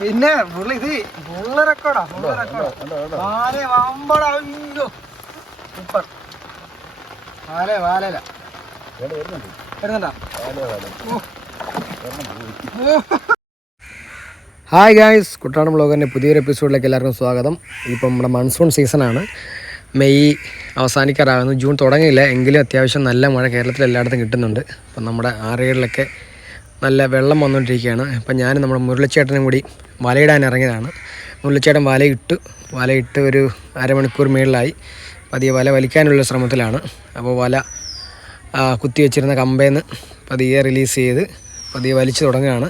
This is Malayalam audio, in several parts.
പിന്നെ പുള്ളി ഇത് ഫുള്ള് റെക്കോർഡാ വമ്പടാ. അയ്യോ സൂപ്പർ. വാലല്ല വരുന്നുണ്ടാ. ഹായ് ഗായ്സ്, കുട്ടനാടൻ വ്ളോഗറിൻ്റെ പുതിയൊരു എപ്പിസോഡിലേക്ക് എല്ലാവർക്കും സ്വാഗതം. ഇപ്പം നമ്മുടെ മൺസൂൺ സീസണാണ്. മെയ് അവസാനിക്കാറാകുന്നു. ജൂൺ തുടങ്ങിയില്ല, എങ്കിലും അത്യാവശ്യം നല്ല മഴ കേരളത്തിൽ എല്ലായിടത്തും കിട്ടുന്നുണ്ട്. അപ്പം നമ്മുടെ ആറുകളിലൊക്കെ നല്ല വെള്ളം വന്നുകൊണ്ടിരിക്കുകയാണ്. അപ്പം ഞാൻ നമ്മുടെ മുരളിച്ചേട്ടനും കൂടി വലയിടാൻ ഇറങ്ങിയതാണ്. മുരളിച്ചേട്ടൻ വലയിട്ട് ഒരു അരമണിക്കൂർ മേളിലായി. പതിയെ വല വലിക്കാനുള്ള ശ്രമത്തിലാണ്. അപ്പോൾ വല കുത്തി വെച്ചിരുന്ന കമ്പേന്ന് പതിയെ റിലീസ് ചെയ്ത് പതിയെ വലിച്ചു തുടങ്ങുകയാണ്.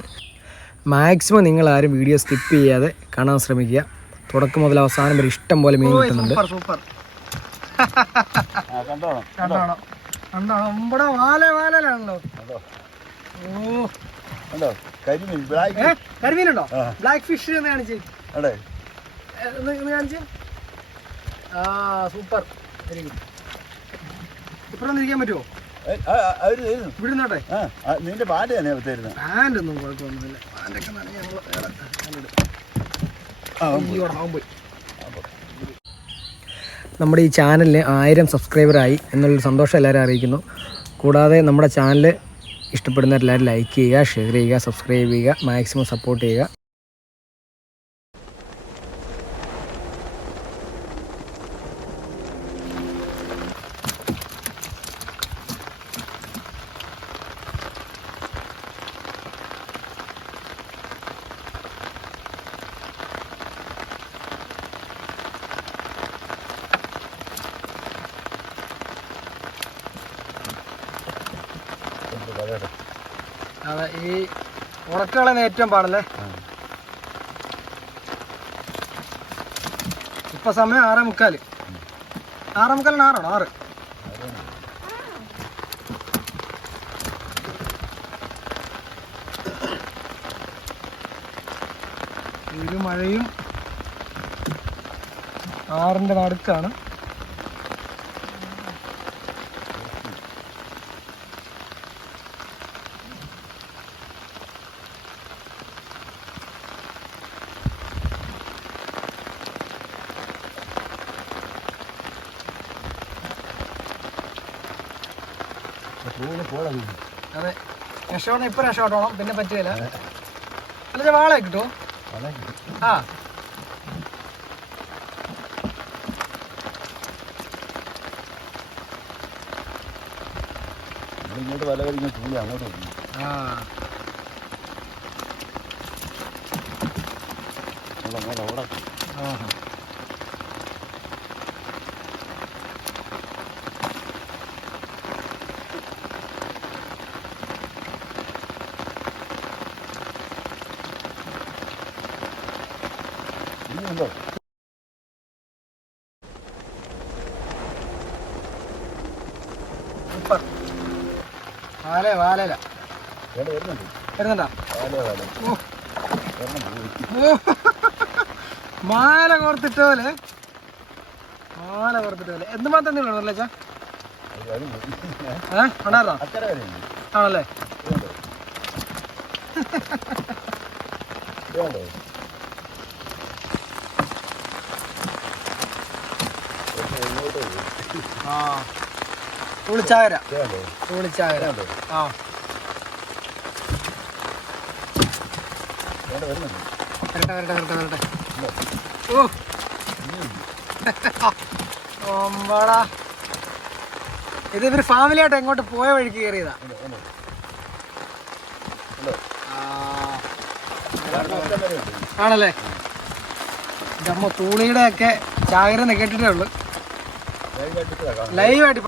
മാക്സിമം നിങ്ങളാരും വീഡിയോ സ്കിപ്പ് ചെയ്യാതെ കാണാൻ ശ്രമിക്കുക. തുടക്കം മുതൽ അവസാനം വരെ ഇഷ്ടം പോലെ മീൻ കിട്ടുന്നുണ്ട്. കരിമീനുണ്ടോ? ബ്ലാക്ക് ഫിഷ് കാണിച്ച് സൂപ്പർ. Very good. ഇപ്പഴൊന്നും ഇരിക്കാൻ പറ്റുമോ? വിടുന്നോട്ടെ. നിന്റെ പാൻറ് തന്നെ പാൻറ്റൊന്നും കുഴപ്പമൊന്നുമില്ല. പാൻറ്റൊക്കെ നമ്മുടെ ഈ ചാനലിന് 1000 സബ്സ്ക്രൈബറായി എന്നുള്ളൊരു സന്തോഷം എല്ലാവരും അറിയിക്കുന്നു. കൂടാതെ നമ്മുടെ ചാനൽ ഇഷ്ടപ്പെടുന്നവരെല്ലാവരും ലൈക്ക് ചെയ്യുക, ഷെയർ ചെയ്യുക, സബ്സ്ക്രൈബ് ചെയ്യുക, മാക്സിമം സപ്പോർട്ട് ചെയ്യുക. അതെ, ഈ ഉറക്കളെ ഏറ്റവും പാടല്ലേ. ഇപ്പൊ സമയം 6:45. 6:45 ആറാണോ? 6. ഒരു മഴയും 6ന്റെ നടുക്കാണ്. അതെ, രക്ഷോണം. ഇപ്പൊ രക്ഷോട്ടോണം, പിന്നെ പറ്റുകയില്ല. അല്ല, വാള കിട്ടുമോ? ആ, ഇങ്ങോട്ട് വല കരിഞ്ഞ ചൂല അങ്ങോട്ട് വന്നു. സൂപ്പർ. വാലല്ല വരുന്നുണ്ടാ. മാല കോർത്തിട്ട പോലെ. എന്തുമാത്രം നീളല്ലേ ചാ? ഉണ്ടായിരുന്നോ? ആണല്ലേ. തുളിച്ചാകര. ആ, വരട്ടെ. ഓ ഒമ്പടാ. ഇത് ഇവര് ഫാമിലി ആയിട്ട് എങ്ങോട്ട് പോയ വഴിക്ക് കയറിയതാ. ആണല്ലേ. നമ്മ തൂളിയുടെ ഒക്കെ ചാകരെന്ന് കേട്ടിട്ടേ ഉള്ളു. ലൈവായിട്ട്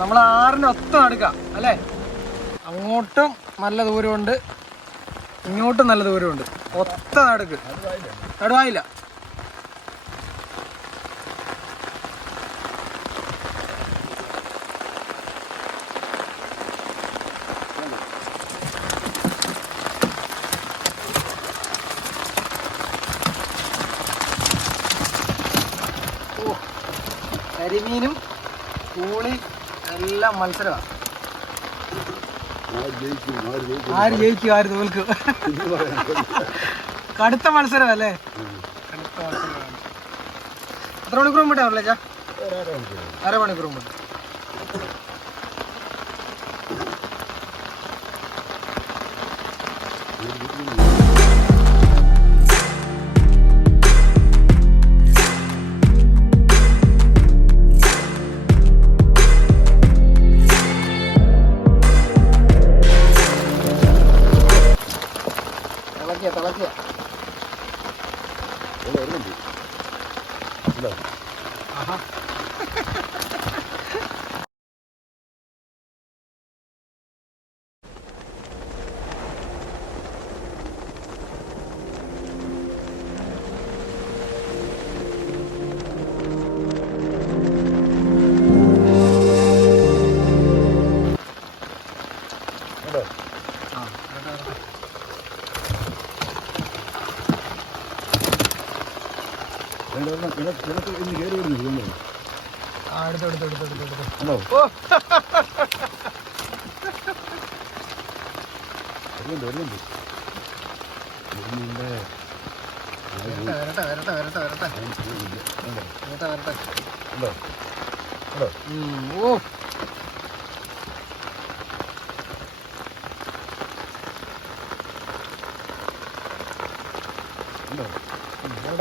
നമ്മൾ 6ന്റെ ഒത്ത നടുക്കാം അല്ലേ. അങ്ങോട്ടും നല്ല ദൂരമുണ്ട്, ഇങ്ങോട്ടും നല്ല ദൂരമുണ്ട്. ഒത്ത നടുക്ക്, നടുവായില്ല. കരിമീനും കൂളി എല്ലാം മത്സരമാണ്. ആര് ജയിക്കും ആര് തോൽക്കും? കടുത്ത മത്സരമല്ലേ? കടുത്ത മത്സരമാണ്. എത്ര മണിക്കൂർ മുമ്പിട്ടാണല്ലേ ചാ? അരമണിക്കൂർ മുമ്പ്. തിളക്കിയ ആഹാ.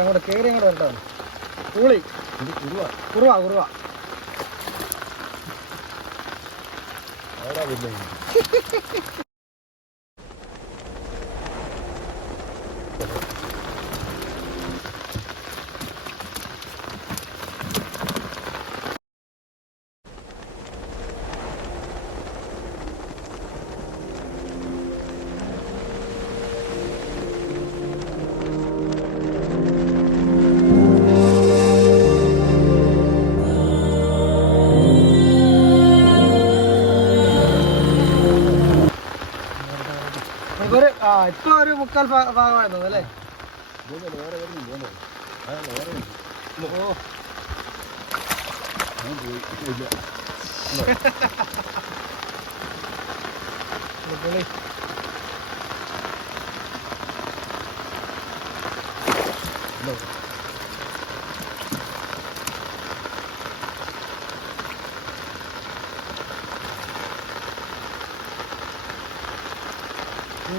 അങ്ങോട്ട് കയറി അങ്ങോട്ട് വരട്ടോ. കൂളി കുറുവ ഇപ്പൊ ഒരു മുക്കാൽ ഭാഗമായിരുന്നു അല്ലേ?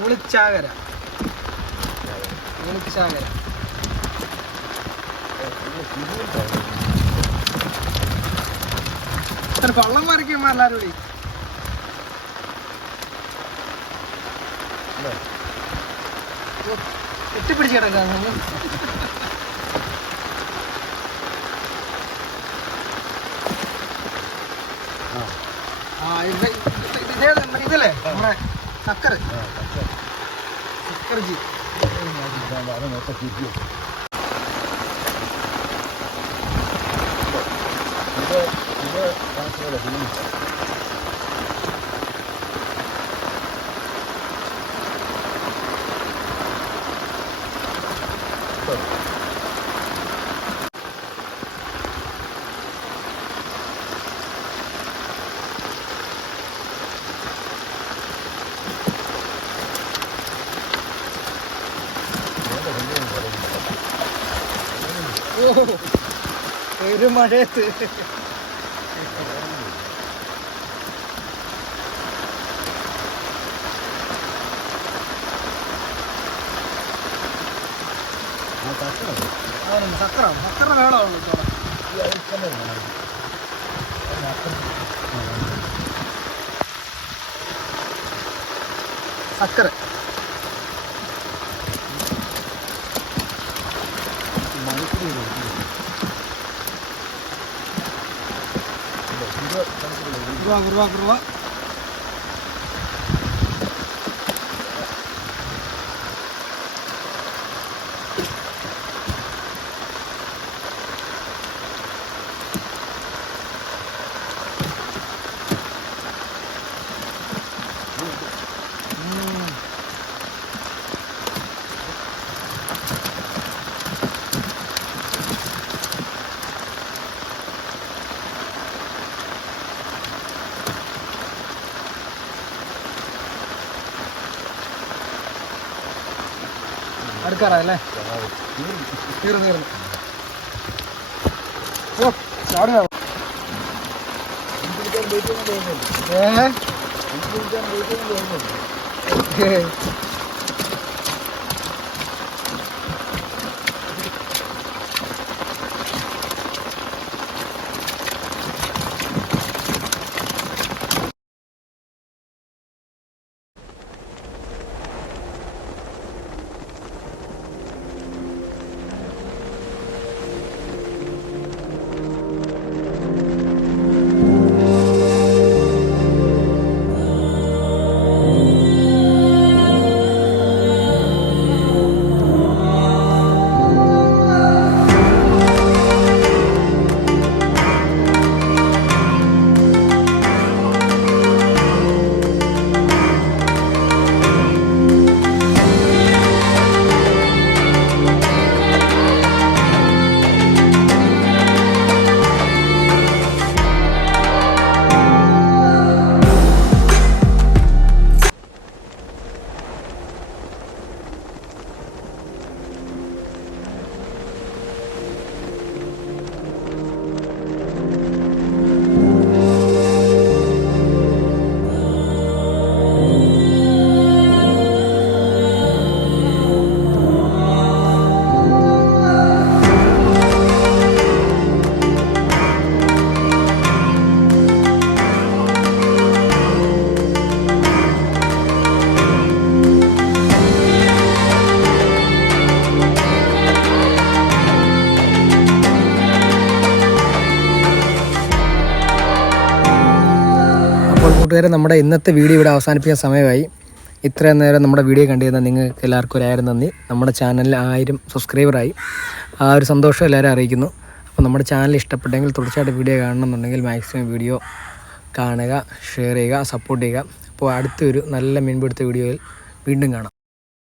ൂളിച്ചാകര വള്ളം മറിക്കുമ്പോ എല്ലാരും കൂടി എത്തിപ്പിടിച്ച് കിടക്കാം. ഇതല്ലേ നമ്മുടെ സക്കർ സക്കർജി. ഒരു മഴയത്ത് സക്കറ വേണമുള്ളൂ. സക്കര കുറുവ അടുക്കാറല്ലേ? തീർന്നു. ഓ ചാടി അപ്പോൾ കൂട്ടുകാരെ, നമ്മുടെ ഇന്നത്തെ വീഡിയോ ഇവിടെ അവസാനിപ്പിക്കാൻ സമയമായി. ഇത്രയും നേരം നമ്മുടെ വീഡിയോ കണ്ടിരുന്ന നിങ്ങൾക്ക് എല്ലാവർക്കും ഒരായിരം നന്ദി. നമ്മുടെ ചാനലിൽ 1000 സബ്സ്ക്രൈബറായി. ആ ഒരു സന്തോഷം എല്ലാവരും അറിയിക്കുന്നു. അപ്പോൾ നമ്മുടെ ചാനൽ ഇഷ്ടപ്പെട്ടെങ്കിൽ തുടർച്ചയായിട്ട് വീഡിയോ കാണണമെന്നുണ്ടെങ്കിൽ മാക്സിമം വീഡിയോ കാണുക, ഷെയർ ചെയ്യുക, സപ്പോർട്ട് ചെയ്യുക. അപ്പോൾ അടുത്തൊരു നല്ല മീൻപിടുത്ത വീഡിയോയിൽ വീണ്ടും കാണാം.